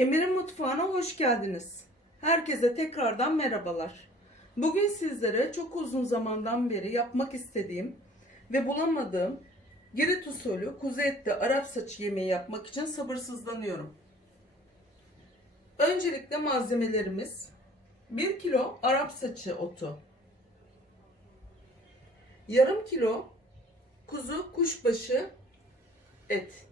Emir'in mutfağına hoş geldiniz. Herkese tekrardan merhabalar. Bugün sizlere çok uzun zamandan beri yapmak istediğim ve bulamadığım Girit usulü kuzu etli Arap saçı yemeği yapmak için sabırsızlanıyorum. Öncelikle malzemelerimiz 1 kilo Arap saçı otu, yarım kilo kuzu kuşbaşı et,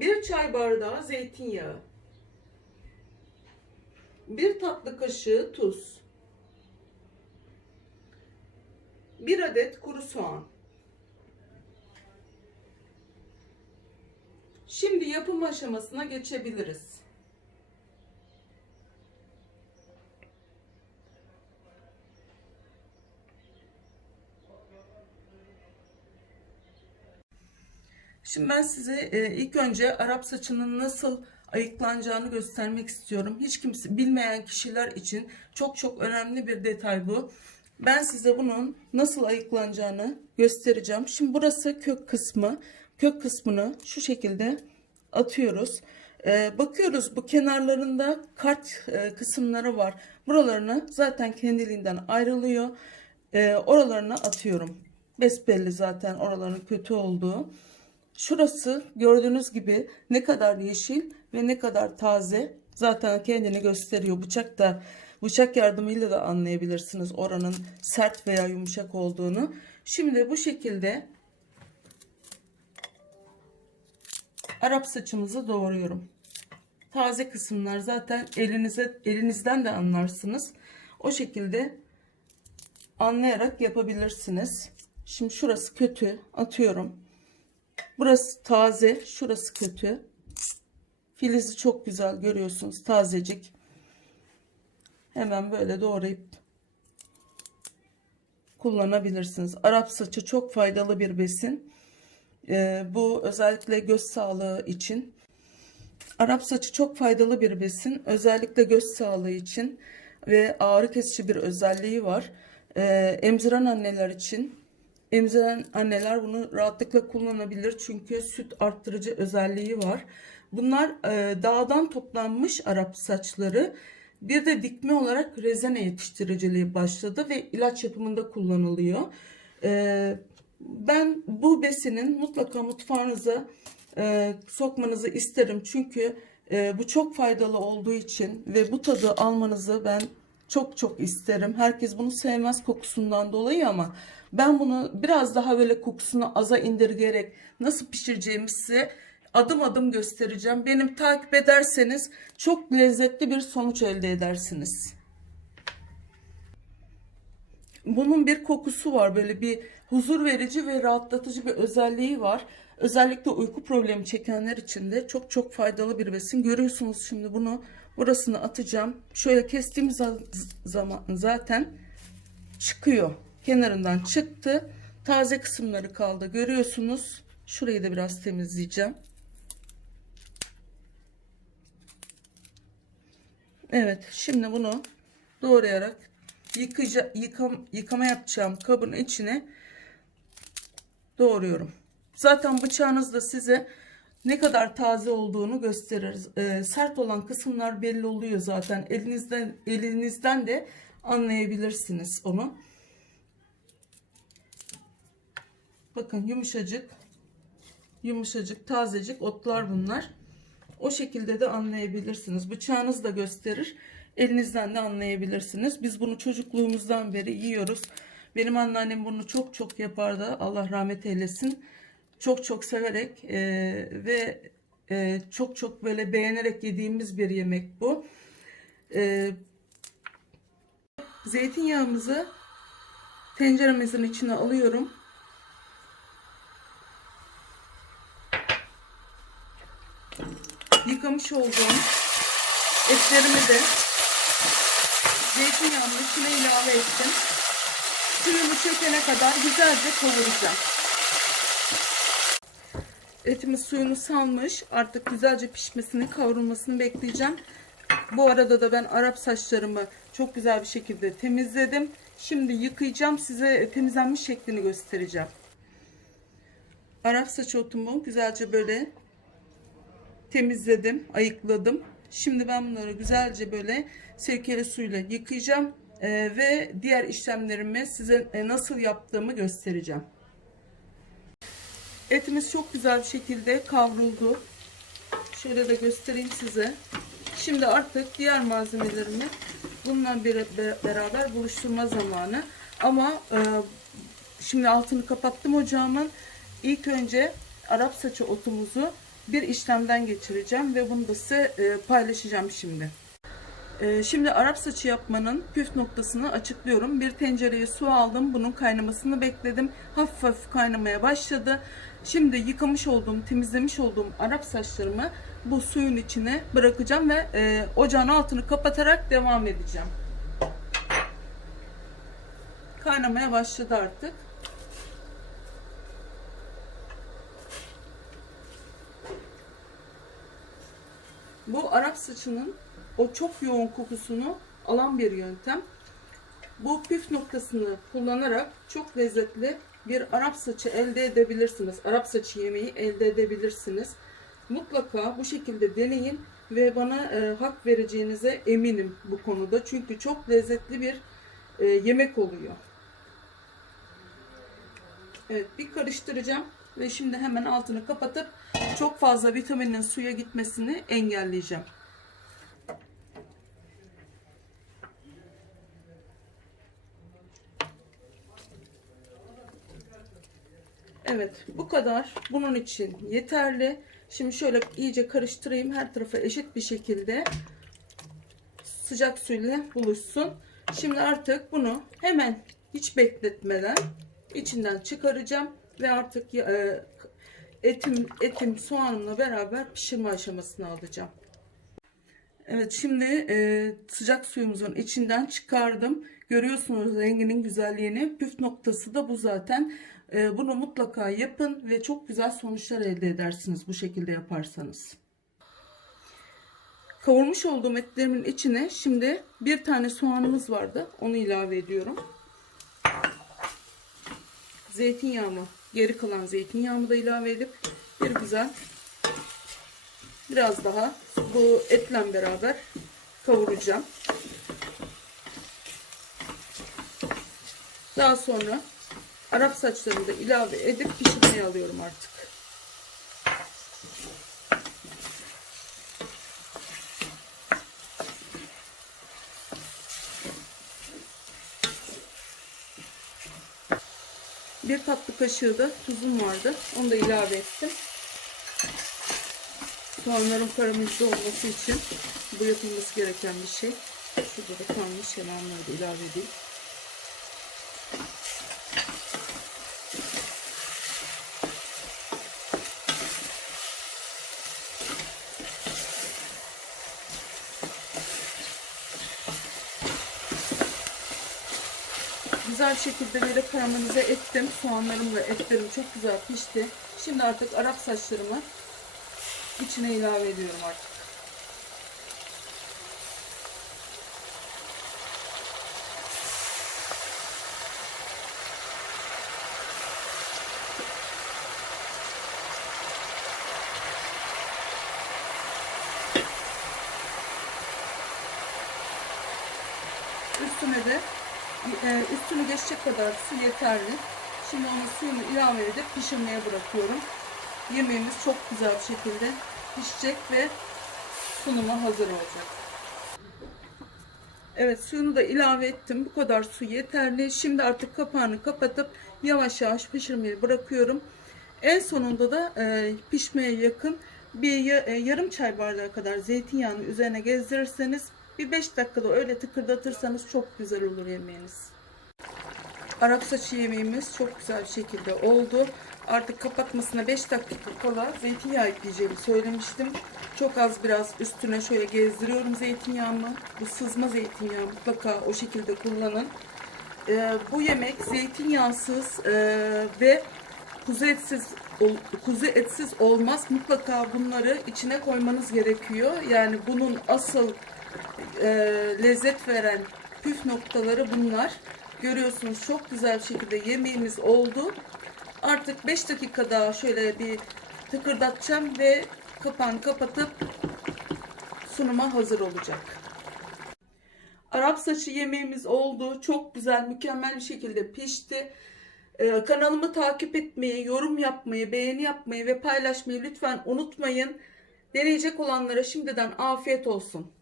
1 çay bardağı zeytinyağı, 1 tatlı kaşığı tuz, 1 adet kuru soğan. Şimdi yapım aşamasına geçebiliriz. Şimdi ben size e, ilk önce Arap saçının nasıl ayıklanacağını göstermek istiyorum. Hiç kimse bilmeyen kişiler için çok çok önemli bir detay bu. Ben size bunun nasıl ayıklanacağını göstereceğim. Şimdi burası kök kısmı. Kök kısmını şu şekilde atıyoruz. Ee, bakıyoruz bu kenarlarında kart e, kısımları var. Buralarını zaten kendiliğinden ayrılıyor. Ee, oralarına atıyorum. Besbelli zaten oraların kötü olduğu. Şurası gördüğünüz gibi ne kadar yeşil ve ne kadar taze zaten kendini gösteriyor. Bıçak da bıçak yardımıyla da anlayabilirsiniz oranın sert veya yumuşak olduğunu. Şimdi bu şekilde Arap saçımızı doğruyorum. Taze kısımlar zaten elinize elinizden de anlarsınız. O şekilde anlayarak yapabilirsiniz. Şimdi şurası kötü atıyorum. Burası taze, şurası kötü. Filizi çok güzel görüyorsunuz, tazecik. Hemen böyle doğrayıp kullanabilirsiniz. Arap saçı çok faydalı bir besin. Ee, bu özellikle göz sağlığı için. Arap saçı çok faydalı bir besin. Özellikle göz sağlığı için ve ağrı kesici bir özelliği var. Ee, emziren anneler için Emziren anneler bunu rahatlıkla kullanabilir çünkü süt arttırıcı özelliği var. Bunlar e, dağdan toplanmış Arap saçları. Bir de dikme olarak rezene yetiştiriciliği başladı ve ilaç yapımında kullanılıyor. E, ben bu besinin mutlaka mutfağınıza e, sokmanızı isterim çünkü e, bu çok faydalı olduğu için ve bu tadı almanızı ben çok çok isterim. Herkes bunu sevmez kokusundan dolayı ama ben bunu biraz daha böyle kokusunu aza indirgerek nasıl pişireceğimi size adım adım göstereceğim. Benim takip ederseniz çok lezzetli bir sonuç elde edersiniz. Bunun bir kokusu var böyle bir huzur verici ve rahatlatıcı bir özelliği var. Özellikle uyku problemi çekenler için de çok çok faydalı bir besin. Görüyorsunuz şimdi bunu burasını atacağım. Şöyle kestiğim zaman zaten çıkıyor. Kenarından çıktı. Taze kısımları kaldı. Görüyorsunuz. Şurayı da biraz temizleyeceğim. Evet. Şimdi bunu doğrayarak yıkayıcı, yıkam, yıkama yapacağım kabın içine doğruyorum. Zaten bıçağınız da size ne kadar taze olduğunu gösterir. Ee, sert olan kısımlar belli oluyor zaten. Elinizden elinizden de anlayabilirsiniz onu. Bakın yumuşacık, yumuşacık, tazecik otlar bunlar. O şekilde de anlayabilirsiniz. Bıçağınız da gösterir. Elinizden de anlayabilirsiniz. Biz bunu çocukluğumuzdan beri yiyoruz. Benim anneannem bunu çok çok yapardı. Allah rahmet eylesin. Çok çok severek e, ve e, çok çok böyle beğenerek yediğimiz bir yemek bu. E, zeytinyağımızı tenceremizin içine alıyorum. yıkamış olduğum etlerimi de zeytinyağının içine ilave ettim. Suyunu çekene kadar güzelce kavuracağım. Etimiz suyunu salmış. Artık güzelce pişmesini, kavrulmasını bekleyeceğim. Bu arada da ben Arap saçlarımı çok güzel bir şekilde temizledim. Şimdi yıkayacağım. Size temizlenmiş şeklini göstereceğim. Arap saç otumu güzelce böyle temizledim, ayıkladım. Şimdi ben bunları güzelce böyle sirkeli suyla yıkayacağım e, ve diğer işlemlerimi size e, nasıl yaptığımı göstereceğim. Etimiz çok güzel bir şekilde kavruldu. Şöyle de göstereyim size. Şimdi artık diğer malzemelerimi bununla beraber buluşturma zamanı. Ama e, şimdi altını kapattım ocağımın. İlk önce Arap saçı otumuzu bir işlemden geçireceğim ve bunu da size e, paylaşacağım şimdi. E, şimdi Arap saçı yapmanın püf noktasını açıklıyorum. Bir tencereye su aldım. Bunun kaynamasını bekledim. Hafif hafif kaynamaya başladı. Şimdi yıkamış olduğum, temizlemiş olduğum Arap saçlarımı bu suyun içine bırakacağım ve e, ocağın altını kapatarak devam edeceğim. Kaynamaya başladı artık. Bu Arap saçının o çok yoğun kokusunu alan bir yöntem. Bu püf noktasını kullanarak çok lezzetli bir Arap saçı elde edebilirsiniz. Arap saçı yemeği elde edebilirsiniz. Mutlaka bu şekilde deneyin ve bana e, hak vereceğinize eminim bu konuda. Çünkü çok lezzetli bir e, yemek oluyor. Evet bir karıştıracağım ve şimdi hemen altını kapatıp çok fazla vitaminin suya gitmesini engelleyeceğim. Evet bu kadar bunun için yeterli. Şimdi şöyle iyice karıştırayım her tarafa eşit bir şekilde sıcak suyla buluşsun. Şimdi artık bunu hemen hiç bekletmeden içinden çıkaracağım ve artık e, etim etim soğanımla beraber pişirme aşamasına alacağım. Evet şimdi e, sıcak suyumuzun içinden çıkardım. Görüyorsunuz renginin güzelliğini. Püf noktası da bu zaten. E, bunu mutlaka yapın ve çok güzel sonuçlar elde edersiniz bu şekilde yaparsanız. Kavurmuş olduğum etlerimin içine şimdi bir tane soğanımız vardı. Onu ilave ediyorum. Zeytinyağımı, geri kalan zeytinyağımı da ilave edip bir güzel biraz daha bu etle beraber kavuracağım. Daha sonra Arap saçlarını da ilave edip pişirmeye alıyorum artık. Bir tatlı kaşığı da tuzum vardı. Onu da ilave ettim. Soğanların karamelize olması için bu yapılması gereken bir şey. Şurada da kalmış hemen da ilave edeyim. Güzel şekilde böyle karamelize ettim. Soğanlarım ve etlerim çok güzel pişti. Şimdi artık Arap saçlarımı içine ilave ediyorum artık. Üstüne de üstünü geçecek kadar su yeterli. Şimdi onun suyunu ilave edip pişirmeye bırakıyorum. Yemeğimiz çok güzel bir şekilde pişecek ve sunuma hazır olacak. Evet suyunu da ilave ettim. Bu kadar su yeterli. Şimdi artık kapağını kapatıp yavaş yavaş pişirmeyi bırakıyorum. En sonunda da e, pişmeye yakın bir e, yarım çay bardağı kadar zeytinyağını üzerine gezdirirseniz bir 5 dakikada öyle tıkırdatırsanız çok güzel olur yemeğiniz. Arap saçı yemeğimiz çok güzel bir şekilde oldu. Artık kapatmasına 5 dakika kala zeytinyağı ekleyeceğimi söylemiştim. Çok az biraz üstüne şöyle gezdiriyorum zeytinyağımı. Bu sızma zeytinyağı mutlaka o şekilde kullanın. Ee, bu yemek zeytinyağsız e, ve kuzu etsiz kuzu etsiz olmaz. Mutlaka bunları içine koymanız gerekiyor. Yani bunun asıl e, lezzet veren püf noktaları bunlar. Görüyorsunuz çok güzel şekilde yemeğimiz oldu. Artık 5 dakika daha şöyle bir tıkırdatacağım ve kapağını kapatıp sunuma hazır olacak. Arap saçı yemeğimiz oldu. Çok güzel, mükemmel bir şekilde pişti. Ee, kanalımı takip etmeyi, yorum yapmayı, beğeni yapmayı ve paylaşmayı lütfen unutmayın. Deneyecek olanlara şimdiden afiyet olsun.